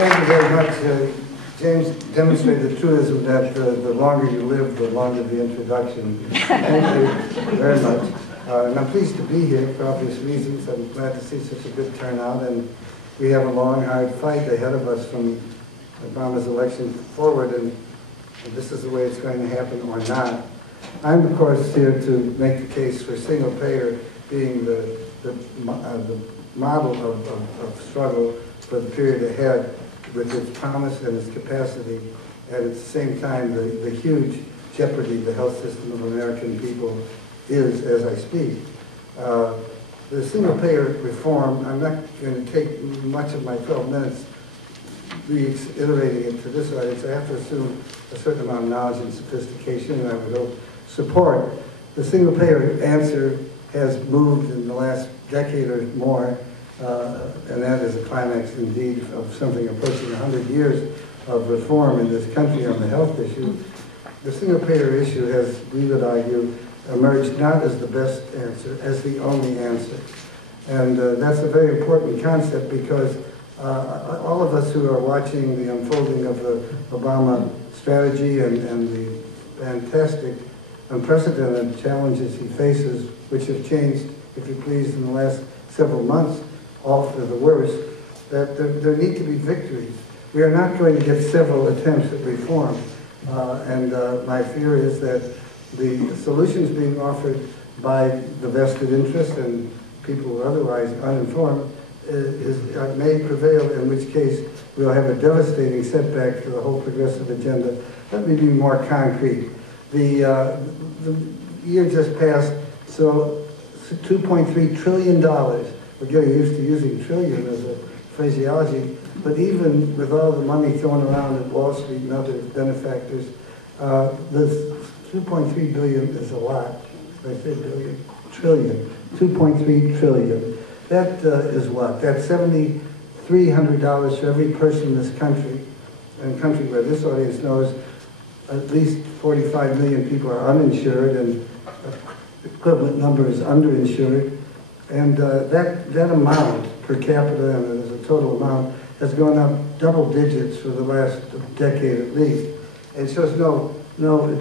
Thank you very much. James demonstrated the truism that the longer you live, the longer the introduction. Thank you very much. And I'm pleased to be here for obvious reasons. I'm glad to see such a good turnout, and we have a long, hard fight ahead of us from Obama's election forward, and this is the way it's going to happen or not. I'm, of course, here to make the case for single payer being the model of struggle for the period ahead, with its promise and its capacity, and at the same time the huge jeopardy the health system of American people is as I speak. The single payer reform, I'm not going to take much of my 12 minutes reiterating it to this audience. I have to assume a certain amount of knowledge and sophistication, and I would hope support. The single payer answer has moved in the last decade or more, and that is a climax indeed of something approaching 100 years of reform in this country on the health issue. The single payer issue has, we would argue, emerged not as the best answer, as the only answer. And that's a very important concept because all of us who are watching the unfolding of the Obama strategy and the fantastic, unprecedented challenges he faces, which have changed, if you please, in the last several months, all for the worse, that there need to be victories. We are not going to get several attempts at reform. My fear is that the solutions being offered by the vested interest and people who are otherwise uninformed may prevail, in which case we'll have a devastating setback to the whole progressive agenda. Let me be more concrete. The year just passed, so $2.3 trillion. We're getting used to using trillion as a phraseology, but even with all the money thrown around at Wall Street and other benefactors, this 2.3 billion is a lot. Did I say billion? Trillion. 2.3 trillion. That is what? That's $7,300 for every person in this country, and a country where this audience knows at least 45 million people are uninsured and the equivalent number is underinsured. And that amount per capita, and as a total amount, has gone up double digits for the last decade at least. It shows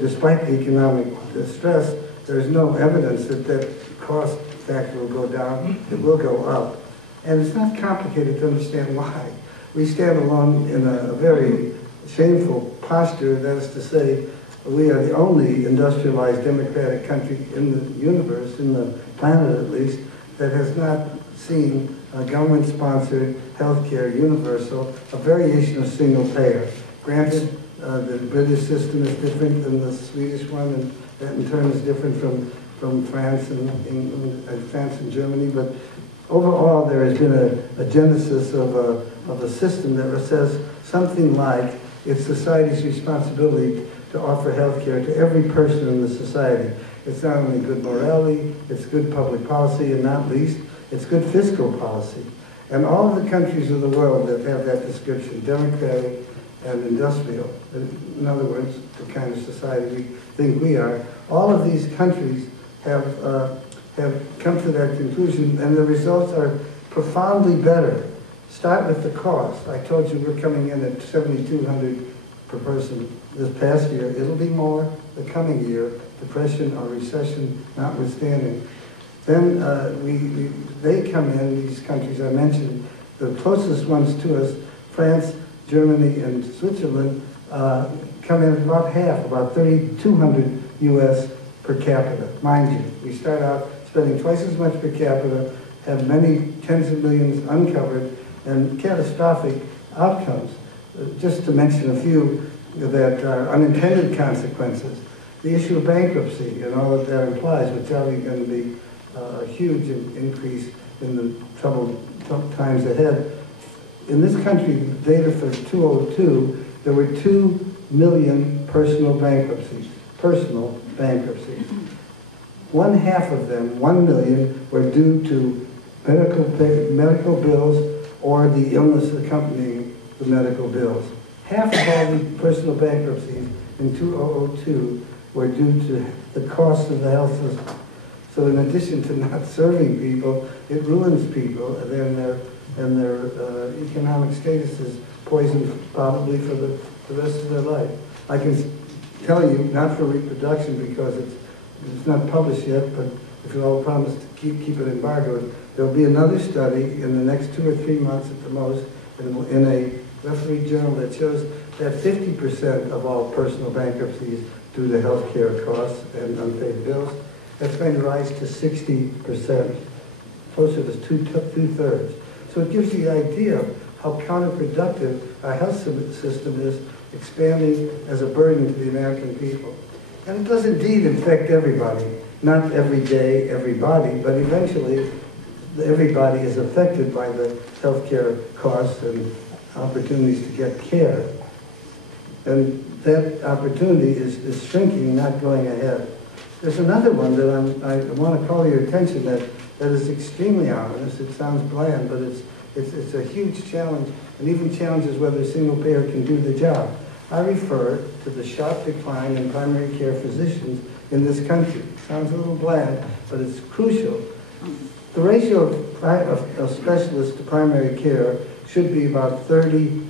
despite the economic distress, there's no evidence that that cost factor will go down. It will go up. And it's not complicated to understand why. We stand alone in a very shameful posture, that is to say, we are the only industrialized democratic country in the universe, in the planet at least, that has not seen a government-sponsored healthcare universal, a variation of single payer. Granted, the British system is different than the Swedish one, and that in turn is different from France and England, France and Germany. But overall, there has been a genesis of a system that says something like it's society's responsibility to offer health care to every person in the society. It's not only good morality, it's good public policy, and not least, it's good fiscal policy. And all of the countries of the world that have that description, democratic and industrial, in other words, the kind of society we think we are, all of these countries have come to that conclusion, and the results are profoundly better. Start with the cost. I told you we're coming in at $7,200 per person this past year. It'll be more the coming year, depression or recession notwithstanding. Then they come in, these countries I mentioned, the closest ones to us, France, Germany, and Switzerland, come in about half, about $3,200 US per capita. Mind you, we start out spending twice as much per capita, have many tens of millions uncovered, and catastrophic outcomes. Just to mention a few that are unintended consequences. The issue of bankruptcy and all that implies, which are going to be a huge increase in the troubled times ahead. In this country, the data for 2002, there were 2 million personal bankruptcies. One half of them, 1 million, were due to medical bills or the illness accompanying the medical bills. Half of all the personal bankruptcies in 2002 were due to the cost of the health system. So in addition to not serving people, it ruins people, and their economic status is poison probably for the rest of their life. I can tell you, not for reproduction because it's not published yet, but if you all promise to keep it embargoed, there'll be another study in the next 2 or 3 months at the most in a refereed journal that shows that 50% of all personal bankruptcies due to health care costs and unpaid bills, that's going to rise to 60%, closer to two-thirds. So it gives you the idea of how counterproductive our health system is, expanding as a burden to the American people. And it does indeed infect everybody. Not every day, everybody, but eventually everybody is affected by the healthcare costs and opportunities to get care. And that opportunity is shrinking, not going ahead. There's another one that I want to call your attention that is extremely ominous. It sounds bland, but it's a huge challenge, and even challenges whether a single payer can do the job. I refer to the sharp decline in primary care physicians in this country. Sounds a little bland, but it's crucial. The ratio of specialists to primary care should be about 30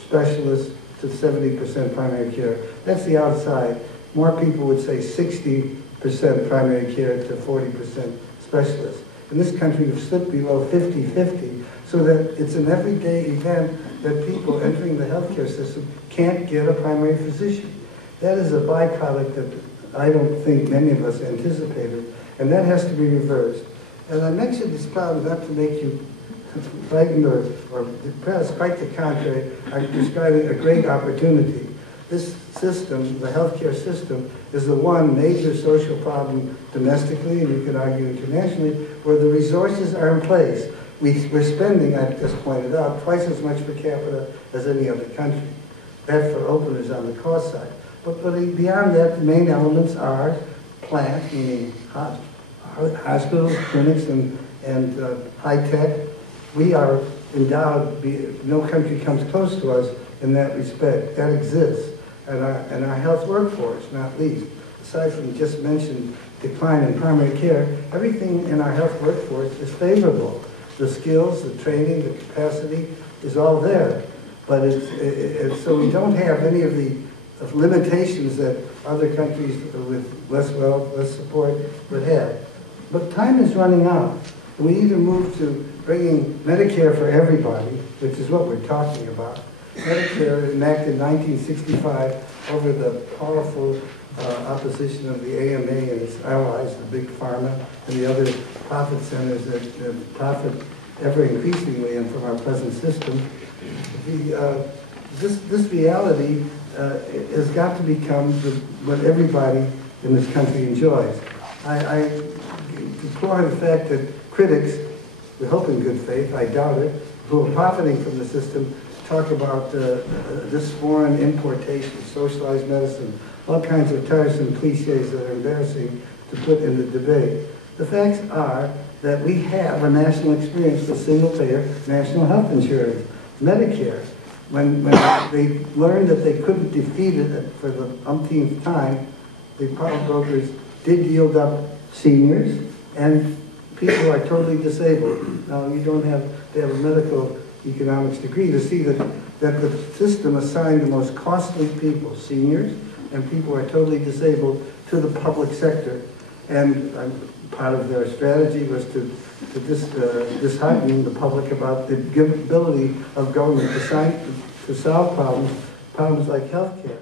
specialists to 70% primary care. That's the outside. More people would say 60% primary care to 40% specialists. In this country, we've slipped below 50-50, so that it's an everyday event that people entering the healthcare system can't get a primary physician. That is a byproduct that I don't think many of us anticipated, and that has to be reversed. And I mentioned this problem not to make you frightened or depressed, quite the contrary. I'm describing a great opportunity. This system, the healthcare system, is the one major social problem domestically, and you could argue internationally, where the resources are in place. We're spending, I've just pointed out, twice as much per capita as any other country. That for openers on the cost side. But beyond that, the main elements are plant, meaning hospitals, clinics, and high tech. We are endowed, no country comes close to us in that respect. That exists. And our health workforce, not least. Aside from just mentioned decline in primary care, everything in our health workforce is favorable. The skills, the training, the capacity is all there. But so we don't have any of the limitations that other countries with less wealth, less support would have. But time is running out. We either move to bringing Medicare for everybody, which is what we're talking about. Medicare enacted in 1965 over the powerful opposition of the AMA and its allies, the big pharma, and the other profit centers that profit ever increasingly and from our present system. This reality has got to become what everybody in this country enjoys. I deplore the fact that critics, we hope in good faith, I doubt it, who are profiting from the system, talk about this foreign importation, socialized medicine, all kinds of tiresome cliches that are embarrassing to put in the debate. The facts are that we have a national experience with single-payer national health insurance, Medicare. When they learned that they couldn't defeat it for the umpteenth time, the power brokers did yield up seniors and people who are totally disabled. Now, you don't have to have a medical economics degree to see that the system assigned the most costly people, seniors, and people who are totally disabled, to the public sector. And part of their strategy was to dishearten the public about the ability of government to solve problems like health care.